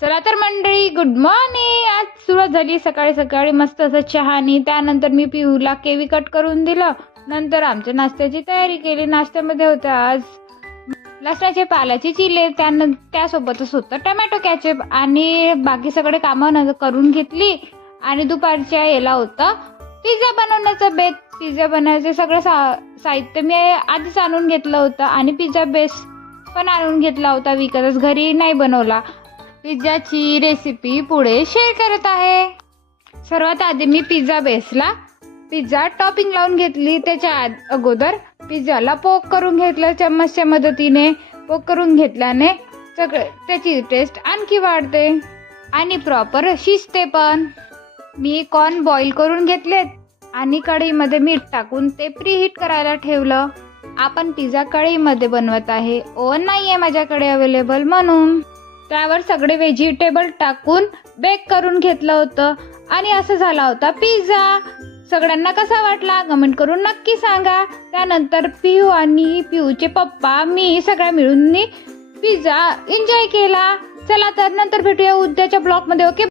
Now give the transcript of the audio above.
चला तर मंडळी, गुड मॉर्निंग. आज सुरुवात झाली सकाळी सकाळी मस्त असं चहानी. त्यानंतर मी पिऊला केवी कट करून दिलं. नंतर आमच्या नाश्त्याची तयारी केली. नाश्त्यामध्ये होतं आज लसणाचे पाल्याची चिले, त्यासोबतच होतं टमॅटो कॅचअप आणि बाकी सगळे कामं करून घेतली. आणि दुपारच्या याला होतं पिझ्झा बनवण्याचं बेत. पिझ्झा बनवायचे सगळं साहित्य मी आधीच आणून घेतलं होतं आणि पिझ्झा बेस पण आणून घेतला होता विकतच, घरी नाही बनवला. पिझ्झाची रेसिपी पुढे शेअर करत आहे. सर्वात आधी मी पिझ्झा बेसला पिझ्झा टॉपिंग लावून घेतली. त्याच्या अगोदर पिझ्झाला पोक करून घेतलं. चम्मचच्या मदतीने पोक करून घेतल्याने त्याची टेस्ट आणखी वाढते आणि प्रॉपर शिजते पण. मी कॉर्न बॉईल करून घेतलेत आणि कढईमध्ये मीठ टाकून ते प्रीहीट करायला ठेवलं. आपण पिझ्झा कढईमध्ये बनवत आहे, ओव्हन नाही आहे माझ्याकडे अवेलेबल, म्हणून त्यावर सगळे व्हेजिटेबल टाकून बेक करून घेतलं होतं आणि असं झाला होता पिझ्झा. सगळ्यांना कसा वाटला कमेंट करून नक्की सांगा. त्यानंतर पिऊ आणि पिऊचे पप्पा मी सगळ्या मिळून पिझ्झा एन्जॉय केला. चला तर नंतर भेटूया उद्याच्या ब्लॉगमध्ये. ओके.